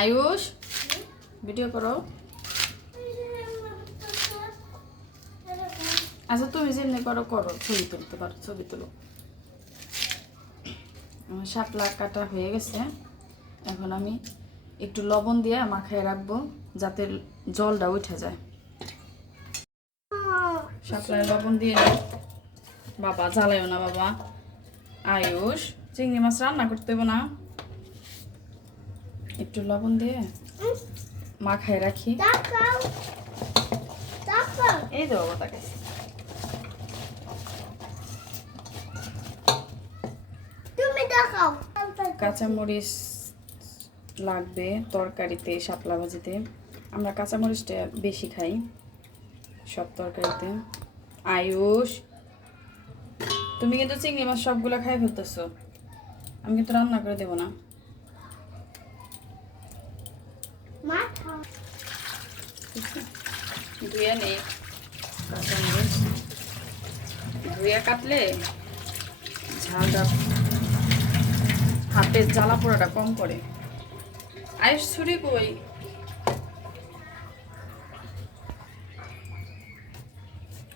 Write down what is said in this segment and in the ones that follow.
Ayush video করো। আচ্ছা তুমি যেমনি করো করো, ছবি তুলতে পারো, ছবি তুলো। আমার শাপলা কাটা হয়ে গেছে। এখন আমি একটু লবণ দিয়ে মাখায় রাখবো যাতে জলটা উঠে যায়। শাপলায় লবণ দিয়ে বাবা জ্বালাইও না বাবা। আয়ুষ চিংড়ি মাছ রান্না করতে হবে না, একটু লবণ দিয়ে মাখায় রাখি। এই তো বাবা তাকে কাঁচামরিচ লাগবে তরকারিতে, শাপলা ভাজিতে। আমরা কাঁচামরিচটা বেশি খাই সব তরকারিতে। আয়ুষ তুমি কিন্তু চিংড়ি মাছ সবগুলো খাই ফেলতেছো, আমি কিন্তু রান্না করে দেবো না। ধুয়ে নেই কাঁচামরিচ, ধুয়ে কাটলে ঝালটা হাতের জ্বালা পোড়াটা কম করে। আয়ুষ ছুরি কই?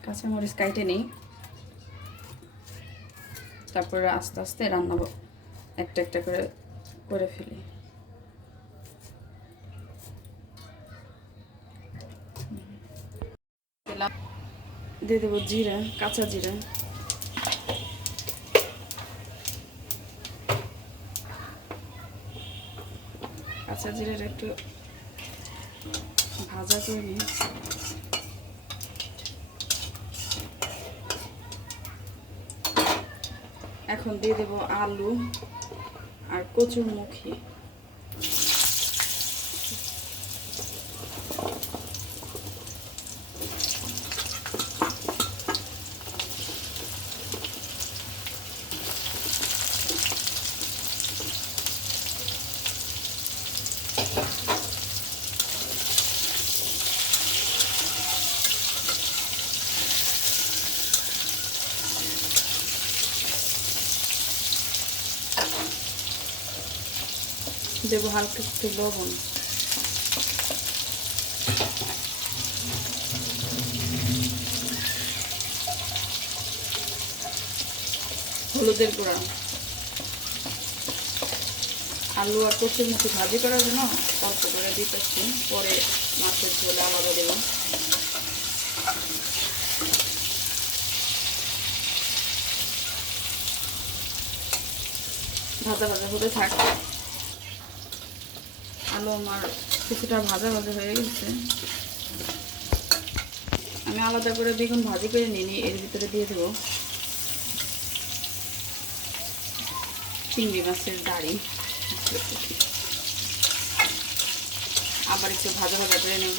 কাঁচামরিচ কাইটে নেই, তারপরে আস্তে আস্তে রান্না একটা একটা করে করে ফেলি। দিয়ে দেবো জিরা, কাঁচা জিরা। কাঁচা জিরার একটু ভাজা করে নিই। এখন দিয়ে দেবো আলু আর কচুরমুখী। দেবো হালকা একটু লবণ। হলুদের গুঁড়া। আলু আর কচুরমুখী ভাজি করার জন্য অল্প করে দিতেছি, পরে মাছের ঝোলে আলাদা দেবো। ভাজা ভাজা হতে থাক। আলু আমার কিছুটা ভাজা ভাজা হয়ে গেছে। আমি আলাদা করে বেগুন ভাজি করে নিয়ে এর ভিতরে দিয়ে দেবো চিংড়ি মাছের দাড়ি। আবার একটু ভাজা ভাজা করে নেব।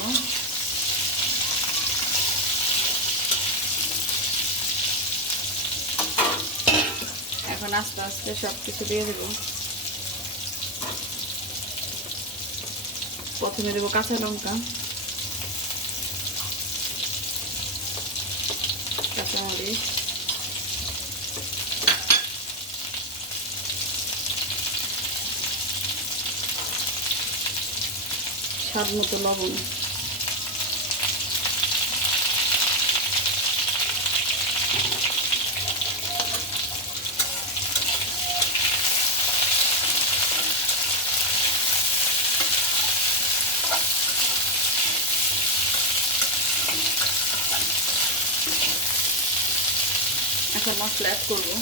এখন আস্তে আস্তে সব কিছু দিয়ে দেবো। প্রথমে দেবো কাঁচা লঙ্কা, কাঁচামরিচ, স্বাদ মতো লবণ। এখন মশলা অ্যাড করবো।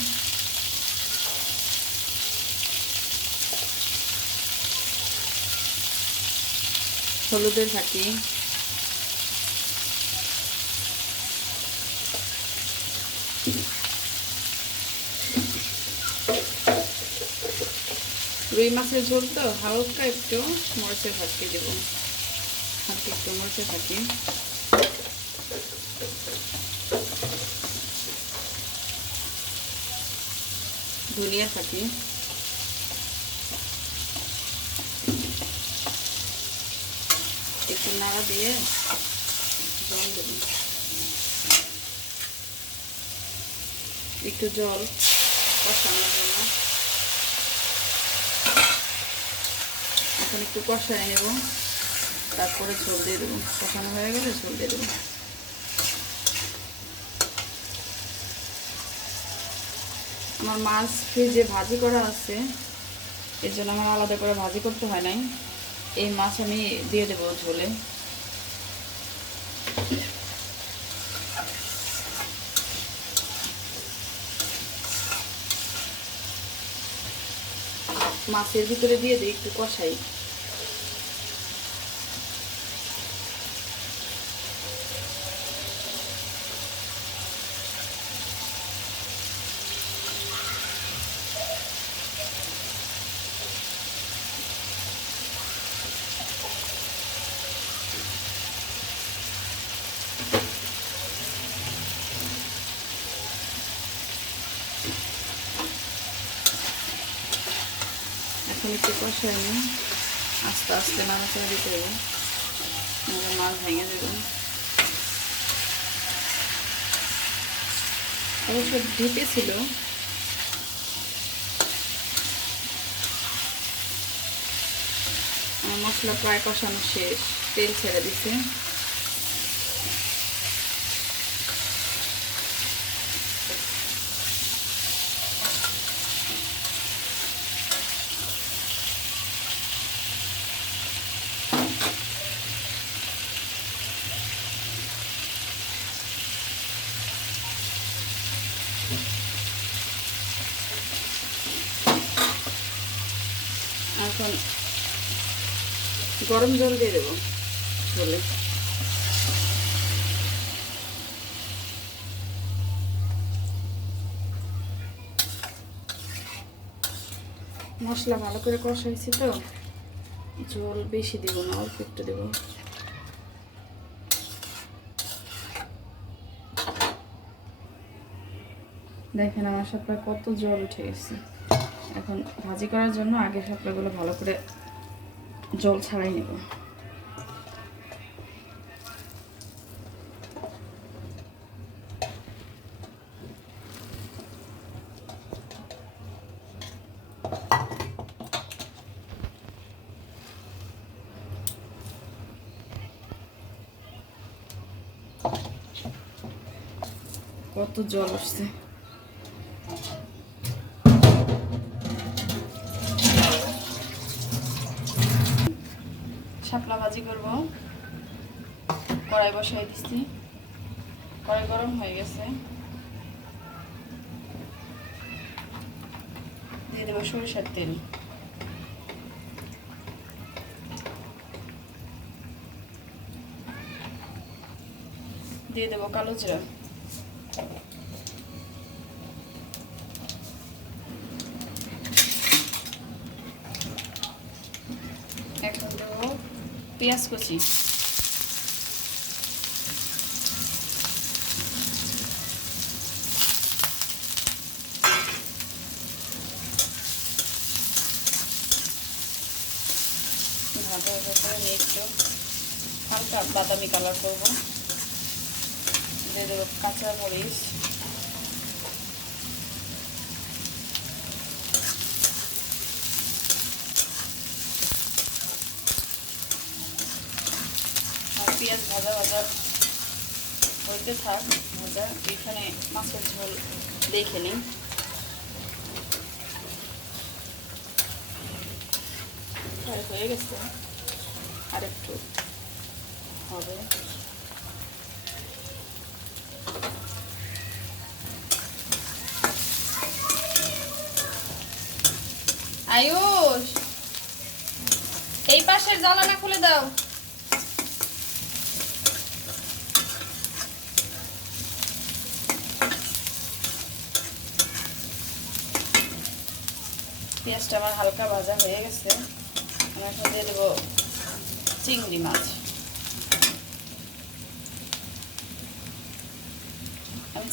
হলুদের ফাঁকি, রুই মাছের ঝোল তো হালকা একটু মরিচের ফাঁকি দেবো, হালকা একটু মরিচের ফাঁকি। ধনিয়া ফাঁকি, একটু নাড়া দিয়ে জল দেব, একটু জল কষানোর জন্য। এখন একটু কষায় নেব, তারপরে ঝোল দিয়ে দেবো। কষানো হয়ে গেলে ঝোল দিয়ে দেবো। আমার মাছ ভেজে ভাজি করা আছে, এর জন্য আমার আলাদা করে ভাজি করতে হয় নাই। এই মাছ আমি দিয়ে দেবো ঝোলে। মাছের ভিতরে দিয়ে দিই, একটু কষাই। এখন একটু কষাই নিই, আস্তে আস্তে নাড়াচাড়া দিতে হবে, নাহলে মাছ ভেঙে দেবে। অবশ্য ঢেপে ছিল, আমার মশলা প্রায় কষানো শেষ, তেল ছেড়ে দিছে। এখন গরম জল দিয়ে দেবো ঝোলে। মশলা ভালো করে কষাইছি তো, ঝোল বেশি দিব না, অল্প একটু দেবো। দেখেন আমার শাপলা কত জল উঠে গেছে। এখন ভাজি করার জন্য আগে শাপলাগুলো ভালো করে জল ছাড়াই নেব। কত জল উঠছে। শাপলা ভাজি করব, কড়াই বসাই দিচ্ছি, কড়াই গরম হয়ে গেছে, দিয়ে দেবো সরিষার তেল। দিয়ে দেবো কালো জিরা। এখন দেবো পেঁয়াজ কুচি। ভাজা ভাজা করে নিয়ে একটু হালকা বাদামি কালার করবো। দিয়ে দেবো কাঁচা মরিচ, আর পেঁয়াজ ভাজা ভাজা হইতে থাক ভাজা। এখানে মাছের ঝোল দেখে নিই। হয়ে গেছে, আর একটু হবে। আয়ুষ, এই পাশের জানালা খুলে দাও। পেঁয়াজটা আমার হালকা ভাজা হয়ে গেছে, আমি এখন দিয়ে দেবো চিংড়ি মাছ। আমি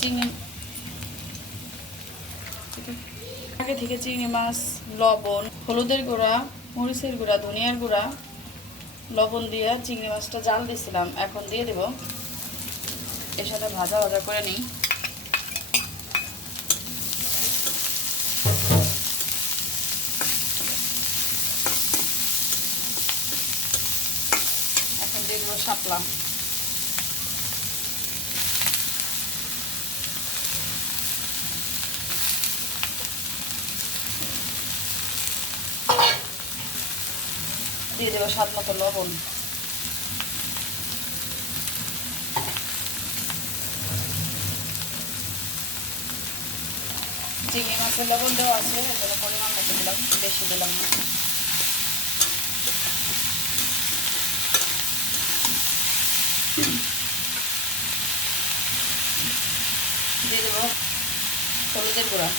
আগে থেকে চিংড়ি মাছ, লবণ, হলুদের গুঁড়া, মরিচের গুঁড়া, ধনিয়ার গুঁড়া, লবণ দিয়ে চিংড়ি মাছটা জাল দিয়েছিলাম, এখন দিয়ে দেব। এর সাথে ভাজা ভাজা করে নিই। দেব শাপলা, দিয়ে দেবো স্বাদ মতো লবণ, চিংড়ি মাছের লবণ দেওয়া আছে, এর জন্য পরিমাণ মতো দিলাম, বেশি দিলাম না। দিয়ে দেবো হলুদের গুঁড়া,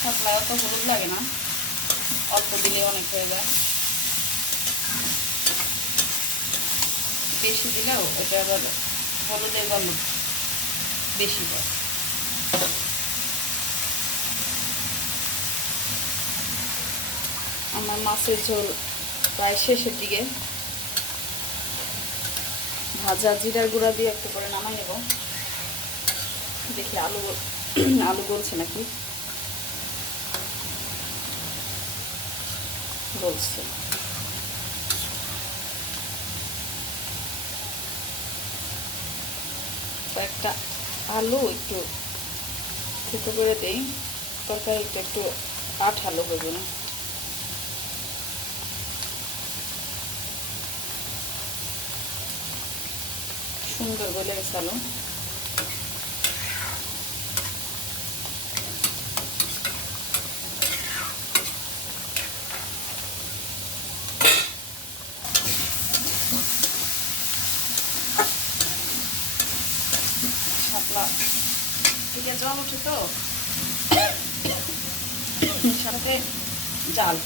শাপলায় অত হলুদ লাগে না, অল্প দিলে অনেক হয়ে যায়, বেশি দিলেও এটা আবার হলুদের গন্ধ বেশি হয়। আমার মাছের ঝোল প্রায় শেষের দিকে, ভাজা জিরার গুঁড়া দিয়ে একটু করে নামাই নেব। দেখি আলু আলু গলছে নাকি, গলছে। কয়েকটা আলু একটু থেতো করে দেই, তরকারিটা একটু আঠালো হবে না। সুন্দর গলে গেছে আলু। শাপলা থেকে জল উঠে তো, সাথে জাল,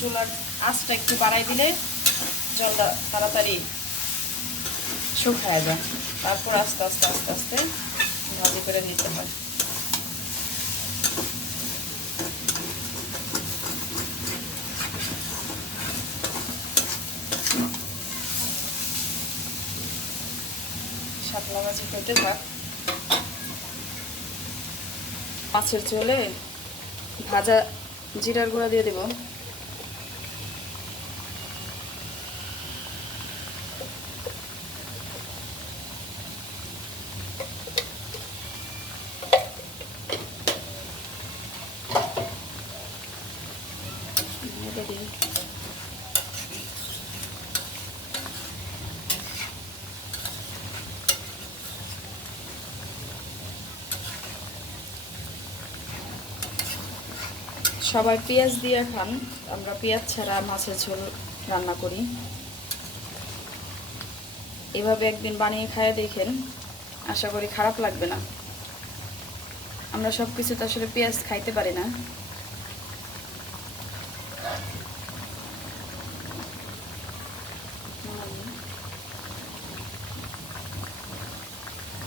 চুলার আঁচটা একটু বাড়াই দিলে জলটা তাড়াতাড়ি শুকায় যায়, তারপর আস্তে আস্তে আস্তে আস্তে ভাজি করে নিতে হয়। শাপলা ভাজি খেতে থাক। মাছের ঝোলে ভাজা জিরার গুঁড়া দিয়ে দেব, সবাই পেঁয়াজ দিয়ে খান, আমরা পেঁয়াজ ছাড়া মাছের ঝোল রান্না করি। এভাবে একদিন বানিয়ে খাইয়ে দেখেন, আশা করি খারাপ লাগবে না। আমরা সব কিছুতে আসলে পেঁয়াজ খাইতে পারি না।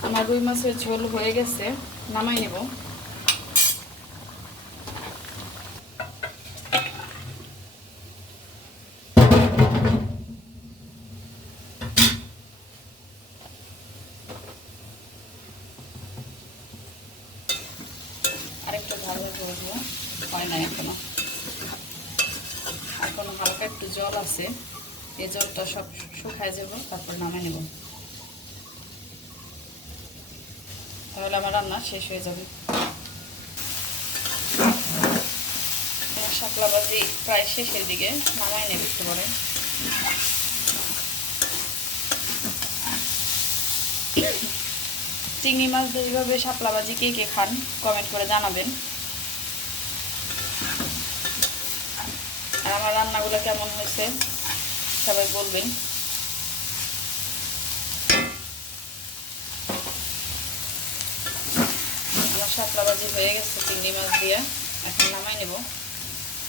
আমার রুই মাছের ঝোল হয়ে গেছে, নামাই নেব। আরেকটু ভালো করবো, হয় না এখনো, এখনো হালকা একটু জল আছে, এই জলটা সব শুকায় যাব, তারপর নামাই নেব, তাহলে আমার রান্না শেষ হয়ে যাবে। শাপলা ভাজি প্রায় শেষের দিকে, নামাই নেব একটু পরে। চিংড়ি মাছ দিয়ে এইভাবে শাপলা ভাজি কে কে খান কমেন্ট করে জানাবেন, আর আমার রান্নাগুলো কেমন হয়েছে সবাই বলবেন। আমার শাপলা ভাজি হয়ে গেছে চিংড়ি মাছ দিয়ে, এখন নামাই নেব,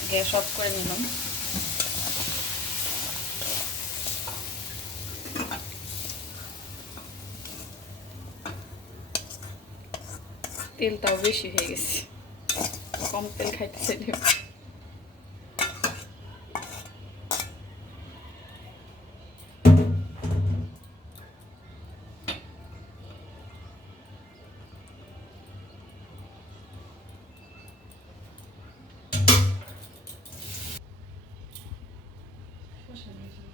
গ্যাস অফ করে নিলাম। তেলটাও বেশি হয়ে গেছে, কম তেল খাইতে চাইলে। কষানো